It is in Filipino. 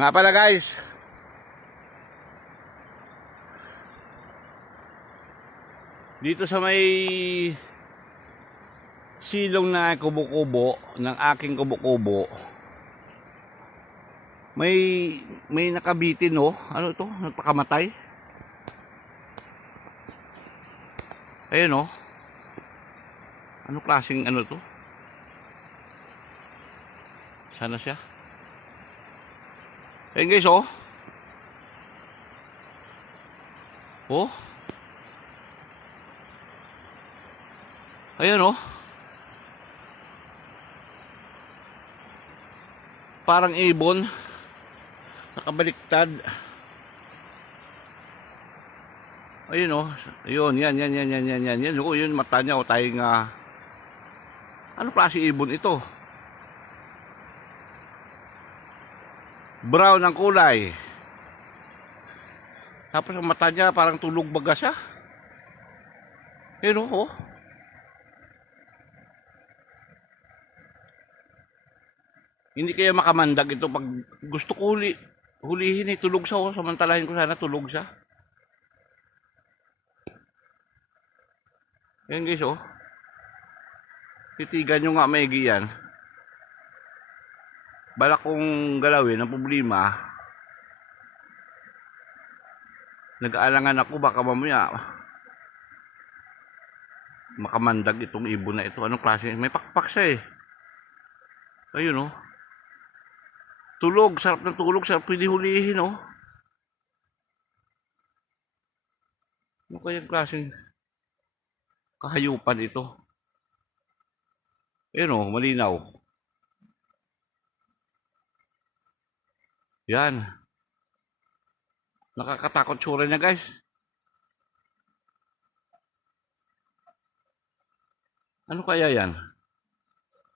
Nga pala guys. Dito sa may silong na kubo-kubo ng aking kubo-kubo. May may nakabitin no. Ano ito? Nagpakamatay. Ayun oh. Ano klaseng ano to? Sana siya? Ayun guys, oh. Oh. Ayun, oh. Parang ibon. Nakabaliktad. Ayun, oh. Ayun, yan, yan, yan, yan, yan, yan. Yan, oh, yun, mata niya, oh, tayong, ah, ano klase ibon ito? Brown ang kulay. Tapos ang mata niya parang tulog baga siya. Yun oh. Hindi kaya makamandag ito pag gusto ko huli, hulihin eh, tulog siya oh. Samantalahin ko sana tulog siya. Yan guys oh. Titigan nyo nga maigi yan balak kong galawin ang problema nag-aalangan ako baka mamaya makamandag itong ibon na ito. Anong klase? May pakpak siya eh. Ayun oh. Tulog sarap ng tulog sarap pwede hulihin oh. Ano kayang klaseng kahayupan ito? Ayun oh malinaw Yan. Nakakatakot tsura niya, guys. Ano kaya yan?